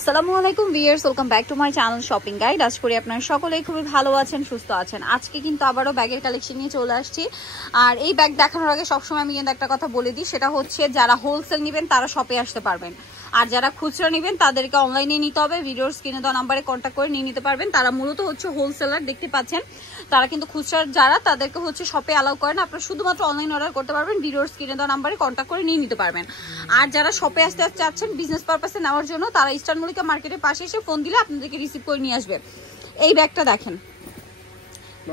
আসসালামু আলাইকুম viewers, welcome back to my channel shopping guide. আশা করি আপনারা সকলেই খুবই ভালো আছেন, সুস্থ আছেন। আজকে কিন্তু আবারও ব্যাগের কালেকশন নিয়ে চলে আসছি। আর এই ব্যাগ দেখানোর আগে সবসময় আমি কিন্তু একটা কথা বলে দিই, সেটা হচ্ছে যারা হোলসেল নেবেন তারা শপে আসতে পারবেন, আর যারা খুচরা নেবেন তাদেরকে অনলাইনে নিতে হবে। ভিডিওর স্ক্রিনে দেওয়া নাম্বারে কন্ট্যাক্ট করে নিয়ে নিতে পারবেন। তারা মূলত হচ্ছে হোলসেলার, দেখতে পাচ্ছেন। তারা কিন্তু খুচরা যারা, তাদেরকে হচ্ছে শপে অ্যালাউ করেন। আপনারা শুধুমাত্র অনলাইন অর্ডার করতে পারবেন, ভিডিওর স্ক্রিনে দেওয়া নাম্বারে কন্ট্যাক্ট করে নিয়ে নিতে পারবেন। আর যারা শপে আসতে চাচ্ছেন বিজনেস পারপাসে নেওয়ার জন্য, তারা ইস্টার্ন মল্লিকা মার্কেটের পাশে এসে ফোন দিলে আপনাদেরকে রিসিভ করে নিয়ে আসবে। এই ব্যাগটা দেখেন,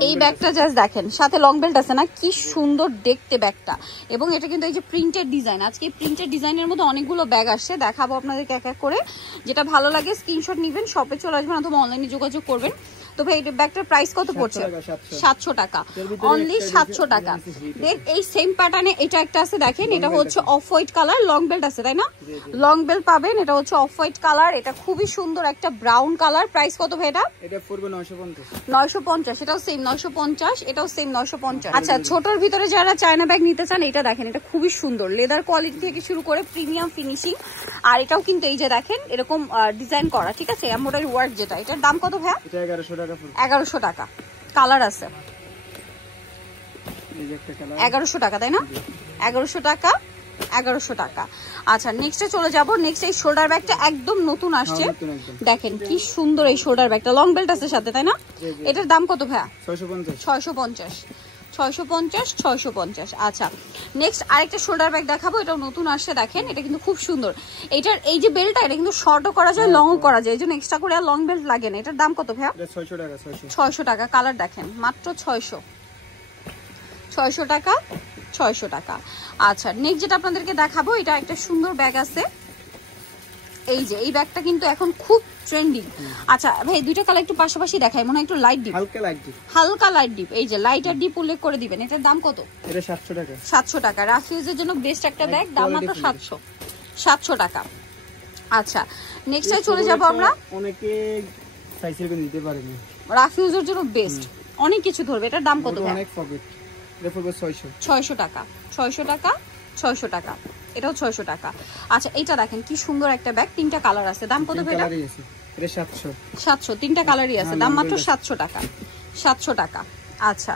এই ব্যাগটা জাস্ট দেখেন, সাথে লং বেল্ট আছে না, কি সুন্দর দেখতে ব্যাগটা। এবং এটা কিন্তু এই যে প্রিন্টেড ডিজাইন, আজকে প্রিন্টেড ডিজাইনের মধ্যে অনেকগুলো ব্যাগ আসছে, দেখাবো আপনাদেরকে এক এক করে। যেটা ভালো লাগে স্ক্রিনশট নেবেন, শপে চলে আসবেন অথবা অনলাইনে যোগাযোগ করবেন। তো ভাই এই ব্যাগটার প্রাইস কত পড়ছে? 700 টাকা, অনলি 700 টাকা। দেন এই সেম প্যাটার্নে এটা একটা আছে, দেখেন এটা হচ্ছে off white colour, long belt আছে তাই না? লং বেল্ট পাবেন, এটা হচ্ছে অফ হোয়াইট কালার, এটা খুবই সুন্দর একটা ব্রাউন কালার। প্রাইস কত ভাই এটা? এটা পড়বে 950। 950, এটাও সেম 950, এটাও সেম 950। আচ্ছা, ছোটর ভিতরে যারা চায়না ব্যাগ নিতে চান, এটা দেখেন, এটা খুবই সুন্দর, লেদার কোয়ালিটি থেকে শুরু করে প্রিমিয়াম ফিনিশিং। আর এটাও কিন্তু এই যে দেখেন এরকম ডিজাইন করা, ঠিক আছে, এমব্রয়ডারি ওয়ার্ক যেটা। এটার দাম কত ভাই? এটা 1100 টাকা। 1100 টাকা। কালার আছে, এই যে একটা কালার 1100 টাকা তাই না? 1100 টাকা, 1100 টাকা। আচ্ছা, নেক্সটে চলে যাব। নেক্সট এই শোল্ডার ব্যাগটা একদম নতুন আসছে, দেখেন কি সুন্দর এই শোল্ডার ব্যাগটা, লং বেল্ট আছে সাথে তাই না? এটার দাম কত ভাইয়া? 650। 650, 650, 650। আচ্ছা, নেক্সট আরেকটা শোল্ডার ব্যাগ দেখাবো, এটাও নতুন আসছে, দেখেন এটা কিন্তু খুব সুন্দর। এটার এই যে বেল্টটা, এটা কিন্তু শর্টও করা যায়, লংও করা যায়, এই জন্য এক্সট্রা করে আর লং বেল্ট লাগে না। এটার দাম কত ভাইয়া? 600 টাকা। 600 টাকা। কালার দেখেন, মাত্র 600 টাকা, 600 টাকা। আচ্ছা, নেক্সট যেটা আপনাদেরকে দেখাবো, এটা একটা সুন্দর ব্যাগ আছে, এই যে এই ব্যাগটা কিন্তু এখন খুব ট্রেন্ডিং। আচ্ছা ভাই, দুইটা কালার একটু পাশাপাশি দেখাই, মনে হয় একটু লাইট ডিপ, হালকা লাইট ডিপ, হালকা লাইট ডিপ। এই যে লাইট আর ডিপ উল্লেখ করে দিবেন। এটার দাম কত? এটা 700 টাকা। 700 টাকা। রাফ ইউজের জন্য বেস্ট একটা ব্যাগ, দাম মাত্র 700 টাকা। আচ্ছা, নেক্সটে চলে যাব আমরা। অনেকে সাইজের করে নিতে পারে না, রাফ ইউজের জন্য বেস্ট, অনেক কিছু ধরবে। এটার দাম কত ভাই? অনেক পকেট। এটা পড়বে 600। 600 টাকা, 600 টাকা, 600 টাকা। এটাও 600 টাকা। আচ্ছা, এটা দেখেন কি সুন্দর একটা ব্যাগ, তিনটা কালার আছে, দাম কত ভাই? এটা 700। 700, তিনটা কালারই আছে, দাম মাত্র 700 টাকা, 700 টাকা। আচ্ছা,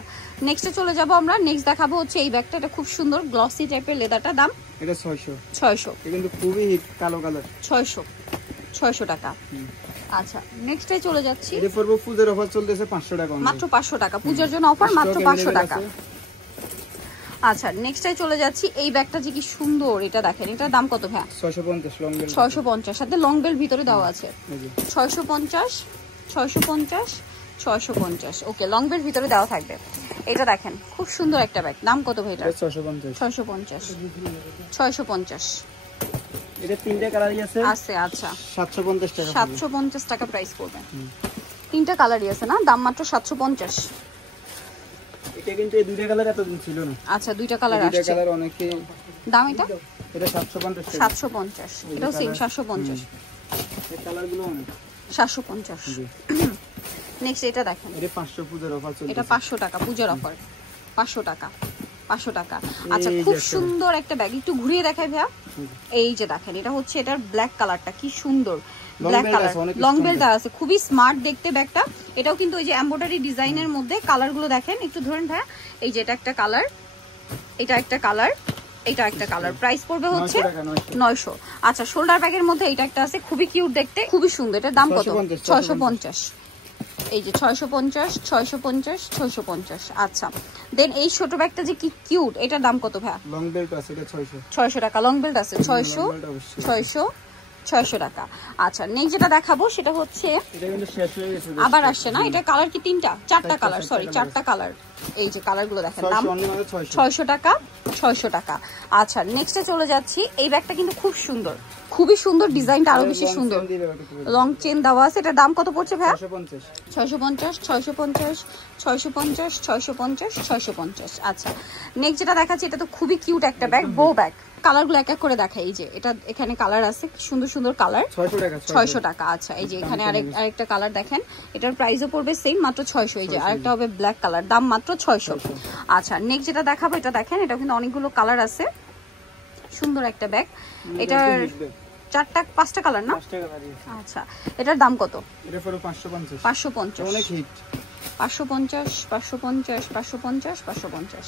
নেক্সটে চলে যাব আমরা। নেক্সট দেখাবো হচ্ছে এই ব্যাগটা, এটা খুব সুন্দর গ্লসি টাইপের লেদারটা, দাম এটা 600। 600, এটা কিন্তু খুবই হিট, কালো কালার। 600 টাকা। আচ্ছা, নেক্সটে চলে যাচ্ছি। এটা পড়বে পূজার অফার চলতেছে 500 টাকা, মাত্র 500 টাকা, পূজার জন্য অফার, মাত্র 500 টাকা। আচ্ছা, নেক্সটে চলে যাচ্ছি। এই ব্যাগটা যে কি সুন্দর, এটা দেখেন, এটার দাম কত ভাই? 650 লং বেল্ট। 650, সাথে লং বেল্ট ভিতরে দেওয়া আছে। 650, 650, 650। ওকে, লং বেল্ট ভিতরে দেওয়া থাকবে। এটা দেখেন খুব সুন্দর একটা ব্যাগ, দাম কত ভাই এটা? 650। 650, 650। এটা তিনটা কালারই আছে। আচ্ছা 750 টাকা। 750 টাকা প্রাইস পড়বে। তিনটা কালারই আছে না, দাম মাত্র 750। এটা কিন্তু এই দুইটা কালার এতদিন ছিল না। আচ্ছা, দুইটা কালার আসছে। দুইটা কালার অনেকে। দাম এটা? এটা 750 টাকা। 750, এটাও সেম 750। এই কালারগুলো অনেক। 750। নেক্সট এটা দেখেন, এটা 500 পূজার অফার চলছে। এটা 500 টাকা পূজার অফার, 500 টাকা, 500 টাকা। আচ্ছা, খুব সুন্দর একটা ব্যাগ, একটু ঘুরিয়ে দেখাই ভাইয়া। এই যে দেখেন, এটা হচ্ছে এটার ব্ল্যাক কালারটা, কি সুন্দর ব্ল্যাক কালার, লং বেল্ট আছে, খুবই স্মার্ট দেখতে ব্যাগটা। এটাও কিন্তু ওই যে এমব্রয়ডারি ডিজাইনের মধ্যে। কালারগুলো দেখেন, একটু ধরেন ভাইয়া। এই যে এটা একটা কালার, এটা একটা কালার, এটা একটা কালার। প্রাইস পড়বে হচ্ছে 900। আচ্ছা, শোল্ডার ব্যাগের মধ্যে এটা একটা আছে, খুবই কিউট দেখতে, খুবই সুন্দর। এটার দাম কত? 650। এই যে 650, 650, 650। আচ্ছা, দেন এই ছোট ব্যাগটা যে কি কিউট, এটার দাম কত ভাই? লং বেল্ট আছে, এটা 600। 600 টাকা, লং বেল্ট আছে 600, 600, 600 টাকা। আচ্ছা, নেক্সট যেটা দেখাবো সেটা হচ্ছে, এটা কিন্তু শেষ হয়ে গেছে, আবার আসছে না। এটা কালার কি তিনটা? চারটা কালার, সরি 4টা কালার। এই যে কালারগুলো দেখেন, দাম 600 টাকা, 600 টাকা। আচ্ছা, নেক্সটে চলে যাচ্ছি। এই ব্যাগটা কিন্তু খুব সুন্দর, খুবই সুন্দর, ডিজাইনটা আরো বেশি সুন্দর, লং চেন দেওয়া আছে। এটার দাম কত পড়ছে ভাই? 650, 650, 650, 650, 650, 650। আচ্ছা, নেক্সট যেটা দেখাচ্ছি, এটা তো খুবই কিউট একটা ব্যাগ, বো ব্যাগ। কালারগুলো এক এক করে দেখাই। এই যে এটা, এখানে কালার আছে, সুন্দর সুন্দর কালার। 600 টাকা, 600 টাকা। আচ্ছা, এই যে এখানে আরেকটা কালার দেখেন, এটার প্রাইসও পড়বে সেম, মাত্র 600। এই যে আরেকটা হবে ব্ল্যাক কালার, দাম মাত্র 600। আচ্ছা, নেক্সট যেটা দেখাবো, এটা দেখেন, এটা কিন্তু অনেকগুলো কালার আছে, সুন্দর একটা ব্যাগ। এটার পাঁচটা কালার না? 5 টাকা দাঁড়িয়ে। আচ্ছা, এটার দাম কত? এটা পুরো 550। 550, অনেক হিট। 550, 550, 550, 550।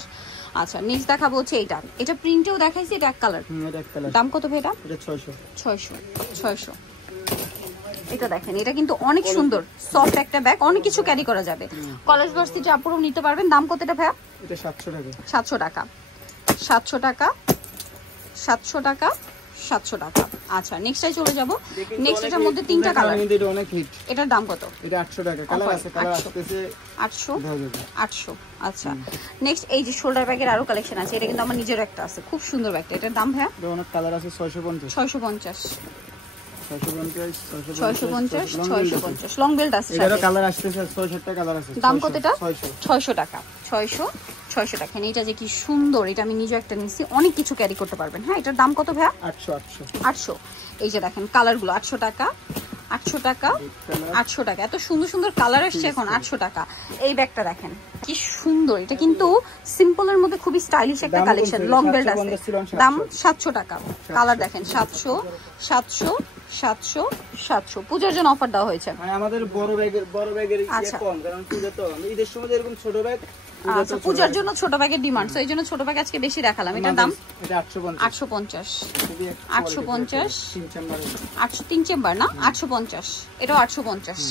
আচ্ছা, নেক্সট দেখাবো হচ্ছে এইটা। এটা প্রিন্টেও দেখাইছি, এটা এক কালার। এটা এক কালার। দাম কত ভাই এটা? এটা 600। 600। এটা দেখেন, এটা কিন্তু অনেক সুন্দর সফট একটা ব্যাগ, অনেক কিছু ক্যারি করা যাবে। কলেজ ভার্সিটি আপুরাও নিতে পারবেন। দাম কত এটা ভাইয়া? এটা 700 টাকা। 700 টাকা, 700 টাকা, 700 টাকা, 700 টাকা। আচ্ছা, নেক্সটে চলে যাব। নেক্সট এটার মধ্যে তিনটা কালার। এটা অনেক হিট। এটার দাম কত? এটা 800 টাকা। কালার আছে, কালার আসতেছে 800। 800। আচ্ছা, নেক্সট এই যে শোল্ডার ব্যাগের আরো কালেকশন আছে। এটা কিন্তু আমার নিজের একটা আছে, খুব সুন্দর ব্যাগটা। এটার দাম ভাইয়া? এটা অনেক কালার আছে। 650। 650, 650, 650, লং বেল্ট আছে। এটারও কালার আসতেছে 6-7টা কালার আছে। দাম কত এটা? 600 টাকা। 600 টাকা। এটা যে কি সুন্দর, এটা আমি নিজে একটা নিছি, অনেক কিছু ক্যারি করতে পারবেন। হ্যাঁ, এটার দাম কত ভাইয়া? 800। এই যে দেখেন কালারগুলো, 800 টাকা, 800 টাকা, 800 টাকা। এত সুন্দর সুন্দর কালার আসছে এখন। 800 টাকা। এই ব্যাগটা দেখেন কি সুন্দর, এটা কিন্তু সিম্পলের মধ্যে খুবই স্টাইলিশ একটা কালেকশন। লং বেল্ট আছে। দাম 700 টাকা। কালার দেখেন 700, 700, 700, 700। পূজার জন্য অফার দেওয়া হয়েছে। আমাদের বড় ব্যাগের কম, কারণ পূজা তো ঈদের সময় এরকম ছোট ব্যাগ। আচ্ছা, পূজার জন্য ছোট ব্যাগের ডিমান্ড, সো এই জন্য ছোট ব্যাগ আজকে বেশি দেখালাম। এটার দাম? এটা 850। 850, 850, 3 চেম্বার না? 850। এটাও 850।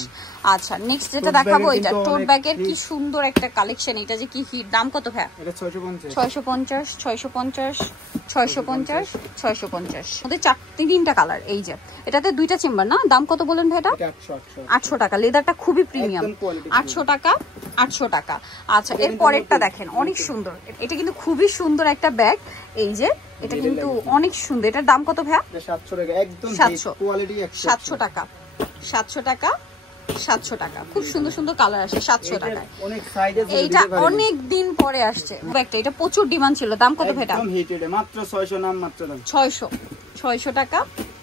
আচ্ছা, নেক্সট যেটা দেখাবো, এটা টোট ব্যাগের কি সুন্দর একটা কালেকশন। এটা যে কি হিট। দাম কত ভাই? এটা 650, 650, 650, 650, 650। ওদের তিনটা কালার। এই যে এটাতে দুইটা চেম্বার না? দাম কত বলেন ভাই এটা? 800 টাকা। লেদারটা খুবই প্রিমিয়াম। 800 টাকা, 800 টাকা। আচ্ছা, এর পরেরটা দেখেন, অনেক সুন্দর। এটা কিন্তু খুবই সুন্দর একটা ব্যাগ। এই যে এটা কিন্তু অনেক সুন্দর। এটার দাম কত ভাই? 700 টাকা। একদম 700, কোয়ালিটি 700 টাকা, 700 টাকা, 700 টাকা। খুব সুন্দর সুন্দর কালার আসে 700 টাকায়। অনেক সাইজ আছে। এইটা অনেক দিন পরে আসছে ব্যাগটা। এটা প্রচুর ডিমান্ড ছিল। দাম কত ভাই এটা? একদম হিট। এটা মাত্র 600 নাম, মাত্র দাম 600। 600 টাকা,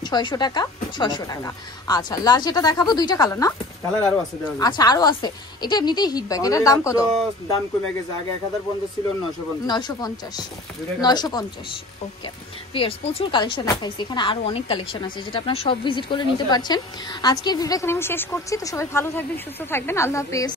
600 টাকা, 600 টাকা। আচ্ছা, লাস্ট যেটা দেখাবো, দুইটা কালার না? কালার আরো আছে। আচ্ছা, আরো আছে। এটা এমনিতেই হিট ব্যাগ। এটার দাম কত? দাম কমে গেছে। আগে 1050 ছিল, 950। 950। ওকে ভিউয়ার্স, প্রচুর কালেকশন দেখাইছি। এখানে আরো অনেক কালেকশন আছে, যেটা আপনারা সব ভিজিট করে নিতে পারছেন। আজকের ভিডিও এখানে আমি শেষ করছি। তো সবাই ভালো থাকবেন, সুস্থ থাকবেন। আল্লাহ হাফেজ।